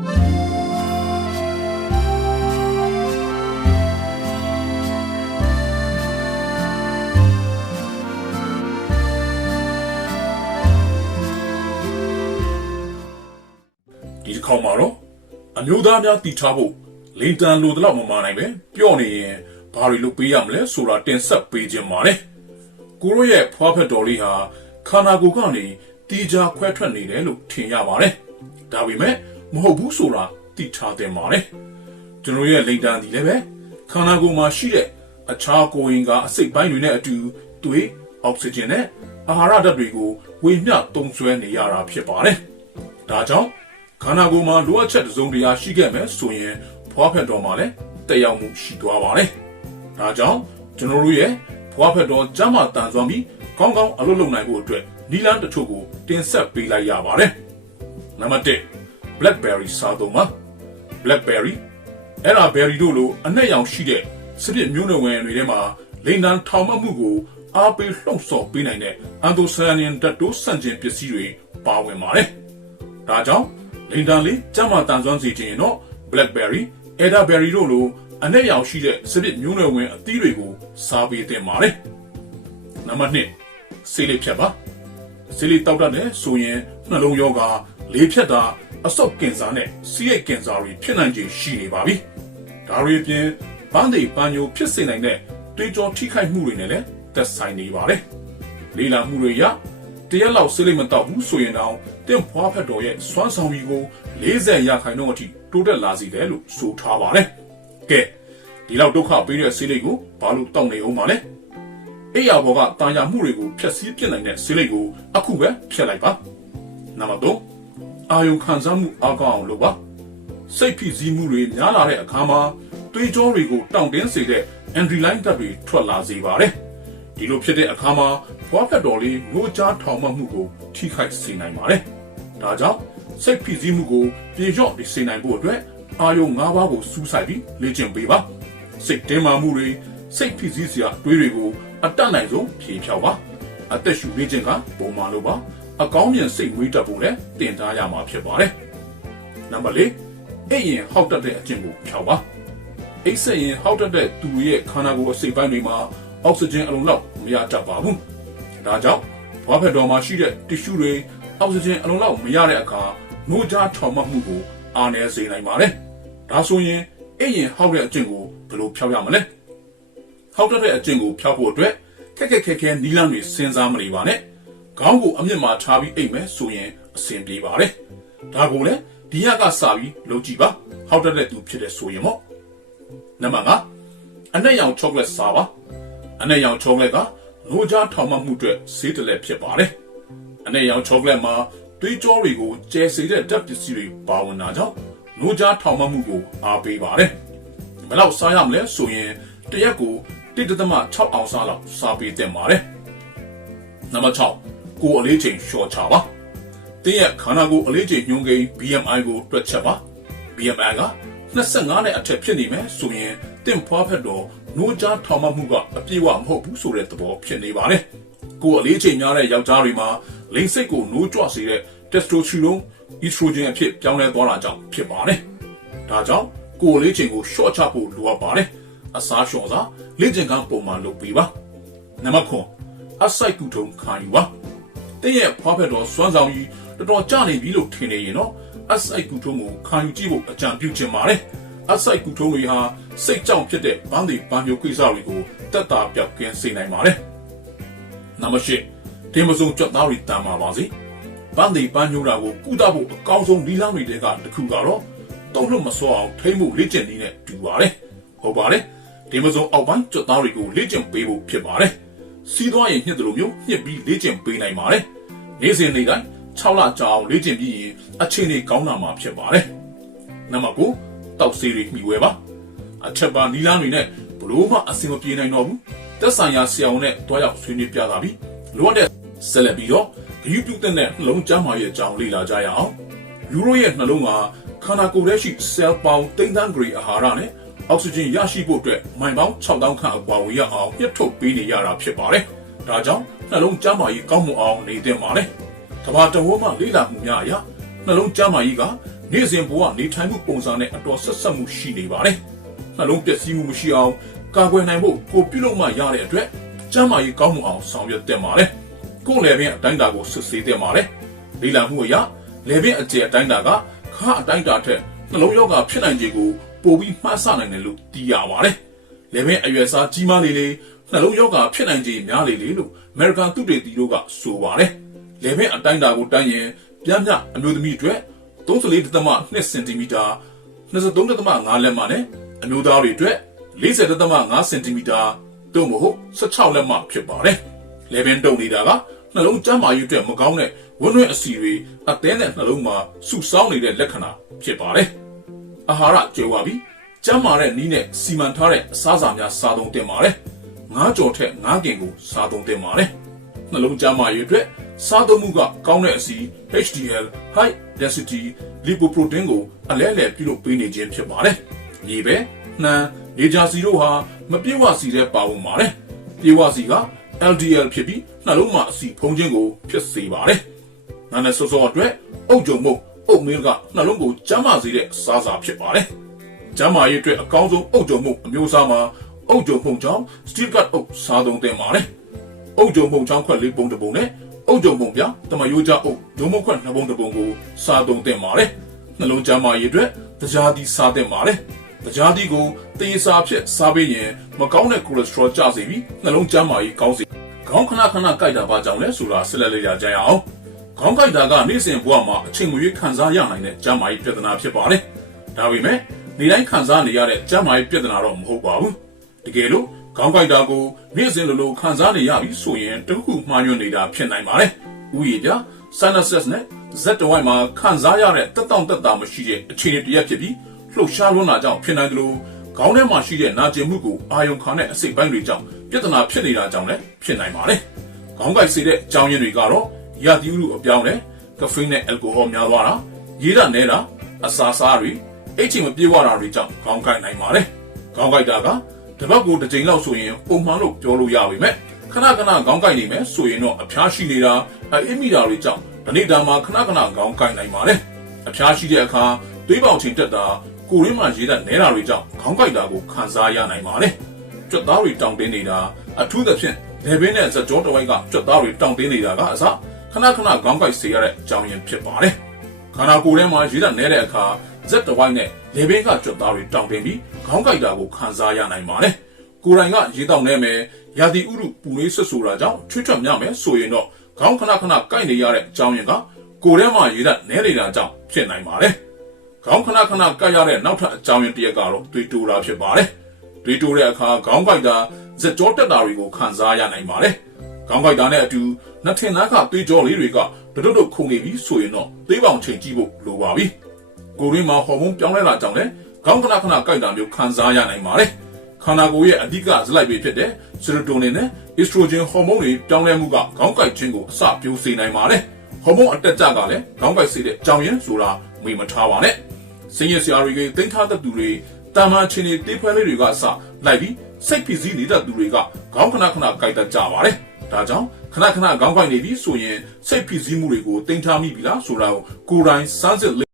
ဒီတစ်ခေါက်မှာတော့အမျိုးသားများတည်ထားဖို့လိန်တန်လိုတလောက်မမာနိုင်ပဲပြော့နေရင်ဘာတွေလုပ်ပေးရမလဲဆိုတာတင်ဆက်ပေးခြင်းပါတယ်ကိုရိုရဲ့ဖွားဖက်တော်လေးဟာခန္ဓာကိုယ်ကနေတီးခြားခွဲထွက်နေတယ်လို့ထင်ရပါတယ်ဒါပေမဲ့ မဟုတ်ဘူးဆိုတာတည်ထားတယ်ပါတယ်ကျွန်တော်ရဲ့လိန်တန်ဒီလည်းပဲခန္ဓာကိုယ်မှာရှိတဲ့အခြားကိုယ်ရင်ကအစိတ်ပိုင်းတွေနဲ့အတူသွေးအောက်ဆီဂျင်နဲ့အာဟာရဓာတ်တွေကိုဝေမျှသုံးစွဲနေရတာဖြစ်ပါတယ်ဒါကြောင့်ခန္ဓာကိုယ်မှာလိုအပ်ချက်တစ်စုံတစ်ရာရှိခဲ့မယ်ဆိုရင်ဖွားဖက်တော်မှာလည်းတက်ရောက်မှုရှိသွားပါတယ်။ဒါကြောင့်ကျွန်တော်တို့ရဲ့ဖွားဖက်တော်ကျမ်းမာတန်ဆွမ်းပြီးကောင်းကောင်းအလုပ်လုပ်နိုင်ဖို့အတွက်နီလန်းတချို့ကိုတင်ဆက်ပေးလိုက်ရပါတယ်။နံပါတ်1 Blackberry စားသုံးပါ Blackberry အဲ့ဒါ berry တို့လိုအနက်ရောင်ရှိတဲ့စပစ်မျိုးနွယ်ဝင်တွေထဲမှာလိန်တန်းထောင်မှတ်မှုကိုအားပေးလှုံ့ဆော်ပေးနိုင်တဲ့အန်တိုဆန်နင်ဓာတ်တိုးဆန့်ကျင်ပစ္စည်းတွေပါဝင်ပါတယ်။ဒါကြောင့်လိန်တန်လေးကျမတန်ဆွမ်းစီခြင်းရင်တော့ blackberry, elderberry တို့လိုအနက်ရောင်ရှိတဲ့စပစ်မျိုးနွယ်ဝင်အသီးတွေကိုစားပေးသင့်ပါတယ်။နံပါတ်2ဆေးလေးဖြတ်ပါ။ဆေးလေးတောက်တတ်တယ်ဆိုရင်နှလုံးရောဂါ လေးဖြတ်တာအဆုတ်ကင်ဆာနဲ့စီးရိတ်ကင်ဆာတွေဖြစ်နိုင်ခြေရှိနေပါပြီ။ဒါတွေအပြင်ပန်းတွေပန်းညိုဖြစ်စေနိုင်တဲ့တွေးကြောထိခိုက်မှုတွေနဲ့လည်းသက်ဆိုင်နေပါတယ်။လေးလာမှုတွေရတရက်လောက်ဆေးလိမ့်မတော့ဘူးဆိုရင်တော့တင့်ဖွားဖက်တော်ရဲ့စွမ်းဆောင်ရည်ကို40ရာခိုင်နှုန်းအထိတိုးတက်လာစေတယ်လို့ဆိုထားပါတယ်။ကဲဒီလောက်ဒုက္ခပေးတဲ့ဆေးလိပ်ကိုဘာလို့တောက်နေအောင်ပါလဲ။အိယာဘောကတာယာမှုတွေကိုဖျက်ဆီးပြစ်နိုင်တဲ့ဆေးလိပ်ကိုအခုပဲဖျက်လိုက်ပါ။နံပါတ်3 အာယုံခံစားမှုအကောင်းအောင်လုပ်ပါ။စိတ်ဖိစီးမှုတွေများလာတဲ့အခါမှာတွေးကြောတွေကိုတောင့်တင်းစေတဲ့ adrenaline ဓာတ်တွေထွက်လာစေပါတယ်။ဒီလိုဖြစ်တဲ့အခါမှာဘွားဖက်တော်လေးငိုကြားထောင်မှတ်မှုကိုထိခိုက်စေနိုင်ပါတယ်။ဒါကြောင့်စိတ်ဖိစီးမှုကိုပြေလျော့စေနိုင်ဖို့အတွက်အာယုံ၅ပါးကိုစူးစိုက်ပြီးလေ့ကျင့်ပေးပါ။စိတ်တင်းမာမှုတွေစိတ်ဖိစီးစရာအတွေးတွေကိုအတတ်နိုင်ဆုံးဖြေဖြောက်ပါ။အသက်ရှူလေ့ကျင့်ကပုံမှန်လိုပါ။ အကောင်းမြင်စိတ်မွေးတတ်ဖို့လည်းတင်ထားရမှာဖြစ်ပါတယ်။နံပါတ်၄အိပ်ရင်ဟောက်တတ်တဲ့အကျင့်ကိုဖြောက်ပါ။အိတ်ဆက်ရင်ဟောက်တတ်တဲ့သူတွေရဲ့ခန္ဓာကိုယ်အစိတ်ပိုင်းတွေမှာအောက်ဆီဂျင်အလုံးလောက်မရတတ်ပါဘူး။ဒါကြောင့်ဘွားဖက်တော်မှာရှိတဲ့တစ်ရှူတွေအောက်ဆီဂျင်အလုံးလောက်မရတဲ့အခါနှိုးကြားထောင်မှတ်မှုကိုအားနည်းစေနိုင်ပါတယ်။ဒါဆိုရင်အိတ်ရင်ဟောက်တဲ့အကျင့်ကိုဘယ်လိုဖြောက်ရမလဲ။ဟောက်တတ်တဲ့အကျင့်ကိုဖြောက်ဖို့အတွက်ခက်ခက်ခဲခဲနီးလန်းတွေစဉ်းစားမနေပါနဲ့။ ခေါင်းကိုအမြင့်မှာထားပြီးအိတ်မယ်ဆိုရင်အဆင်ပြေပါတယ်။ဒါကိုလည်းဒီရကစပြီးလုပ်ကြည့်ပါ။ဟောက်တတ်တဲ့သူဖြစ်တဲ့ဆိုရင်ပေါ့။နံပါတ်5အနက်ရောင်ချောကလက်စားပါအနက်ရောင်ချောကလက်ကလိုချာထောင်မှမှုအတွက်ဆေးတလက်ဖြစ်ပါတယ်အနက်ရောင်ချောကလက်မှာတွေးကြောတွေကိုကျဲစေတဲ့ဓာတ်ပစ္စည်းတွေပါဝင်တာကြောင့်လိုချာထောင်မှမှုကိုအားပေးပါတယ်ဘယ်လောက်စားရမလဲဆိုရင်တရက်ကို1.6အောင်စားလောက်စားပေးတင်ပါတယ်နံပါတ်6 ကိုယ်အလေးချိန်လျှော့ချပါတင်းရဲ့ခန္ဓာကိုယ်အလေးချိန်ညွှန်းကိန်း BMI ကိုတွက်ချက်ပါ BMI က25နဲ့အထက်ဖြစ်နေမယ်ဆိုရင်တင့်ဖွားဖက်တော်နိုးကြားထောင်မှမှုကအပြည့်အဝမဟုတ်ဘူးဆိုတဲ့သဘောဖြစ်နေပါတယ်။ကိုယ်အလေးချိန်များတဲ့ယောက်ျားတွေမှာလိင်စိတ်ကိုနိုးကြွစေတဲ့ testosterone, estrogen အဖြစ်ပြောင်းလဲသွားတာကြောင့်ဖြစ်ပါတယ်။ဒါကြောင့်ကိုယ်အလေးချိန်ကိုရှော့ချဖို့လိုအပ်ပါတယ်။အစားလျှော့စားလေ့ကျင့်ခန်းပုံမှန်လုပ်ပေးပါ။နံပါတ်9အစိုက်ကူထုံခံယူပါ။ တဲ့ရဲ့ဖွားဖက်တော်စွမ်းဆောင်ရည်တော်တော်ကြနေပြီလို့ထင်နေရင်တော့အစိုက်ကူထုံကိုခံယူကြည့်ဖို့အကြံပြုချင်ပါတယ်။အစိုက်ကူထုံတွေဟာစိတ်ကြောင့်ဖြစ်တဲ့ဘန်းတွေပန်းမျိုးကိစ္စတွေကိုတက်တာပြောက်ကင်းစေနိုင်ပါတယ်။နံပါတ်10ဒီမစုံကြွက်သားတွေတန်ပါပါစေ။ဘန်းတွေပန်းမျိုးတာကိုကုသဖို့အကောင်းဆုံးလီလန်းတွေကတစ်ခုကတော့တုံ့လို့မစောအောင်ထိမ့်မှုလေ့ကျင့်နည်းနဲ့တူပါတယ်။ဟုတ်ပါတယ်။ဒီမစုံအောက်ပိုင်းကြွက်သားတွေကိုလေ့ကျင့်ပေးဖို့ဖြစ်ပါတယ်။ စီးသွားရင်ညှစ်တယ်လို့မျိုးညှစ်ပြီးလေ့ကျင့်ပေးနိုင်ပါတယ်။နေ့စဉ်နေ့တိုင်း6လကြာအောင်လေ့ကျင့်ပြီးရင်အခြေအနေကောင်းလာမှာဖြစ်ပါတယ်။နံပါတ်9တောက်ဆေးတွေမှီဝဲပါ။အထက်ပါနီလာတွေနဲ့ဘလို့မှအဆင်မပြေနိုင်တော့ဘူး။သက်ဆိုင်ရာဆရာဝန်နဲ့တွားရောက်ဆွေးနွေးပြတာပြီးလိုအပ်တဲ့ဆက်လက်ပြီးတော့ဂရုပြုတဲ့နှလုံးကျန်းမာရဲ့အကြောင်းလေ့လာကြရအောင်။ယူရိုရဲ့နှလုံးကခန္ဓာကိုယ်ထဲရှိဆဲလ်ပေါင်းတိမ်တန်းဂရီအာဟာရနဲ့ အောက်ဆီဂျင်ရရှိဖို့အတွက်မိုင်ပေါင်း6000ခန့်အကွာဝေးရအောင်ညှစ်ထုတ်ပေးနေရတာဖြစ်ပါတယ်။ဒါကြောင့်နှလုံးကျန်းမာရေးကောင်းမွန်အောင်နေသင့်ပါတယ်။ကမ္ဘာတဝန်းမှာလေ့လာမှုများအရနှလုံးကျန်းမာရေးကနေ့စဉ်ဘဝနေထိုင်မှုပုံစံနဲ့အတော်ဆက်ဆက်မှုရှိနေပါတယ်နှလုံးပျက်စီးမှုမရှိအောင်ကာကွယ်နိုင်ဖို့ကိုပြုလုပ်မှရတဲ့အတွက်ကျန်းမာရေးကောင်းမှုအောင်ဆောင်ရွက်တင်ပါတယ်ကိုယ်လည်းပင်အတိုင်းအတာကိုစစ်ဆေးတင်ပါတယ်လေ့လာမှုအရလေပင်အကျယ်အတိုင်းအတာကခါအတိုင်းအတာထက်နှလုံးရောဂါဖြစ်နိုင်ခြေကို ပိုပြီးမှတ်ဆနိုင်တယ်လို့သိရပါတယ်လေပင်အရွယ်စားကြီးမားလေလေနှလုံးရောဂါဖြစ်နိုင်ခြေများလေလေလို့အမေရိကန်သုတေသီတို့ကဆိုပါတယ်လေပင်အတိုင်းအတာကိုတိုင်းရင်ပြင်းပြအမျိုးသမီးအတွက်34.2စင်တီမီတာ23.5လက်မနဲ့အမျိုးသားတွေအတွက်40.5စင်တီမီတာတို့မဟုတ်16လက်မဖြစ်ပါတယ်။လေဘင်တုံနေတာကနှလုံးကျန်းမာရေးအတွက်မကောင်းတဲ့ဝန်းတွင်းအဆီတွေအသင်းနဲ့နှလုံးမှာစုဆောင်းနေတဲ့လက္ခဏာဖြစ်ပါတယ်။ အာဟာရကျေဝါပြီးကျန်းမာတဲ့နည်းနဲ့စီမံထားတဲ့အစားအစာများစားသုံးတင်ပါတယ်။ငါးကြော်ထက်ငါးကင်ကိုစားသုံးတင်ပါတယ်။နှလုံးကျန်းမာရေးအတွက်စားသုံးမှုကကောင်းတဲ့အဆီ HDL high density lipoprotein ကိုအလဲအလဲပြုလုပ်ပေးနေခြင်းဖြစ်ပါတယ်။ညီပဲနှမ်းနေကြစီတို့ဟာမပြည့်ဝစီတဲ့ပါဝင်ပါတယ်။ပြေဝစီက LDL ဖြစ်ပြီးနှလုံးမှာအဆီဖုံးခြင်းကိုဖြစ်စေပါတယ်။နာနဲ့စောစောအတွက်အုတ်ကြုံမှု အုတ်မင်းကနှလုံးကိုကျန်းမာစေတဲ့စားစာဖြစ်ပါတယ်။ကျန်းမာရေးအတွက်အကောင်းဆုံးအုတ်ကြုံမှုအမျိုးအစားမှာအုတ်ကြုံမှုကြောင့် steel cut အုတ်စားသုံးတင်ပါတယ်။အုတ်ကြုံမှုချောင်းခွက်လေးပုံတစ်ပုံနဲ့အုတ်ကြုံပုံပြတမယိုးကြအုတ်ဒုံမခွက်နှစ်ပုံတစ်ပုံကိုစားသုံးတင်ပါတယ်။နှလုံးကျန်းမာရေးအတွက်တရားသီးစားတင်ပါတယ်။တရားသီးကိုတေးစာဖြစ်စားပေးရင်မကောင်းတဲ့ကိုလက်စထရောကျစေပြီးနှလုံးကျန်းမာရေးကောင်းစေ။ခေါင်းခဏခဏကြိုက်တာပါကြောင့်လဲဆိုတာဆက်လက်လေ့လာကြရအောင်။ ခေါင်းကြိုက်တာကနေ့စဉ်ဘဝမှာအချိန်မရွေးခံစားရနိုင်တဲ့ကျန်းမာရေးပြဿနာဖြစ်ပါတယ်။ဒါပေမဲ့နေတိုင်းခံစားနေရတဲ့ကျန်းမာရေးပြဿနာတော့မဟုတ်ပါဘူး။တကယ်လို့ခေါင်းကြိုက်တာကိုနေ့စဉ်လိုလိုခံစားနေရပြီဆိုရင်တခုမှညွှန်နေတာဖြစ်နိုင်ပါတယ်။ဥယျာဉ်ပြ sinuses နဲ့ Z တဝိုက်မှာခံစားရတဲ့တက်တောင့်တက်တာမရှိတဲ့အခြေအနေတစ်ရပ်ဖြစ်ပြီးလှုပ်ရှားလွန်းတာကြောင့်ဖြစ်နိုင်တယ်လို့ခေါင်းထဲမှာရှိတဲ့နာကျင်မှုကိုအာယုံခံတဲ့အစိတ်ပိုင်းတွေကြောင့်ပြဿနာဖြစ်နေတာကြောင့်လည်းဖြစ်နိုင်ပါတယ်။ခေါင်းကိုက်စေတဲ့အကြောင်းရင်းတွေကတော့ ရာသီဥတုအပြောင်းလဲကဖိနဲ့အယ်ကိုဟောများသွားတာရေဓာတ်နဲတာအစာစားတွေအိတ်ချင်မပြေဝတာတွေကြောင့်ခေါင်းကိုက်နိုင်ပါတယ်။ခေါင်းကိုက်တာကတပတ်ကိုတစ်ကြိမ်လောက်ဆိုရင်ပုံမှန်လို့ပြောလို့ရပါမယ်။ခဏခဏခေါင်းကိုက်နေမယ်ဆိုရင်တော့အဖျားရှိနေတာအိပ်မိတာတွေကြောင့်ဒီနေ့တာမှာခဏခဏခေါင်းကိုက်နိုင်ပါတယ်။အဖျားရှိတဲ့အခါသွေးပေါင်ချိန်တက်တာကိုရင်းမှာရေးတဲ့နဲတာတွေကြောင့်ခေါင်းကိုက်တာကိုခံစားရနိုင်ပါတယ်။ကြွက်သားတွေတောင့်တင်းနေတာအထူးသဖြင့်လေဘင်းနဲ့ဇကြောတဝိုက်ကကြွက်သားတွေတောင့်တင်းနေတာကအစ ခဏခဏခေါင်းကိုက်စေရတဲ့အကြောင်းရင်းဖြစ်ပါတယ်။ခန္ဓာကိုယ်ထဲမှာရေးတဲ့နဲတဲ့အခါဇက်တဝိုက်နဲ့လေဘင်းကကြွက်သားတွေတောင့်တင်းပြီးခေါင်းကိုက်တာကိုခံစားရနိုင်ပါတယ်။ကိုယ်တိုင်ကရေတောင့်နေမယ်ရာသီဥတုပူလေးဆွဆိုတာကြောင့်ချွတ်ချွတ်မြမယ်ဆိုရင်တော့ခေါင်းခဏခဏကိုက်နေရတဲ့အကြောင်းရင်းကကိုယ်ထဲမှာရေဓာတ်နဲနေတာကြောင့်ဖြစ်နိုင်ပါတယ်။ခေါင်းခဏခဏကိုက်ရတဲ့နောက်ထပ်အကြောင်းရင်းတစ်ရပ်ကတော့တွေးတိုးတာဖြစ်ပါတယ်။တွေးတိုးတဲ့အခါခေါင်းကိုက်တာဇက်ကြောတက်တာတွေကိုခံစားရနိုင်ပါတယ်။ ခေါင်းကိုက်တာနဲ့အတူနှစ်ထင်သားကသွေးကြောလေးတွေကတတွတ်တွတ်ခုန်နေပြီဆိုရင်တော့သေးပေါင်ချိန်ကြည့်ဖို့လိုပါပြီ။ကိုယ်ရင်းမှာဟော်မုန်းပြောင်းလဲတာကြောင့်လည်းခေါင်းခဏခဏကိုက်တာမျိုးခံစားရနိုင်ပါတယ်။ခန္ဓာကိုယ်ရဲ့အဓိကဇလိုက်တွေဖြစ်တဲ့ serotonin နဲ့ estrogen ဟော်မုန်းတွေပြောင်းလဲမှုကခေါင်းကိုက်ခြင်းကိုအစပြိုးစေနိုင်ပါတယ်။ဟော်မုန်းအတက်ကြကလည်းခေါင်းကိုက်စေတဲ့ကြောင်ရင်ဆိုတာမေ့မထားပါနဲ့။စင်ရဆရာတွေကသိမ်းထားတဲ့သူတွေတာမန်ချင်းတွေတေးဖွဲလေးတွေကအစလိုက်ပြီးစိတ်ဖြစ်စည်းနေတဲ့သူတွေကခေါင်းခဏခဏကိုက်တတ်ကြပါတယ်။ ဒါကြောင့်ခဏခဏခေါင်းကိုက်နေပြီဆိုရင်စိတ်ဖြစ်စည်းမှုတွေကိုတင်ထားမိပြီလားဆိုတာကိုကိုယ်တိုင်စမ်းစစ်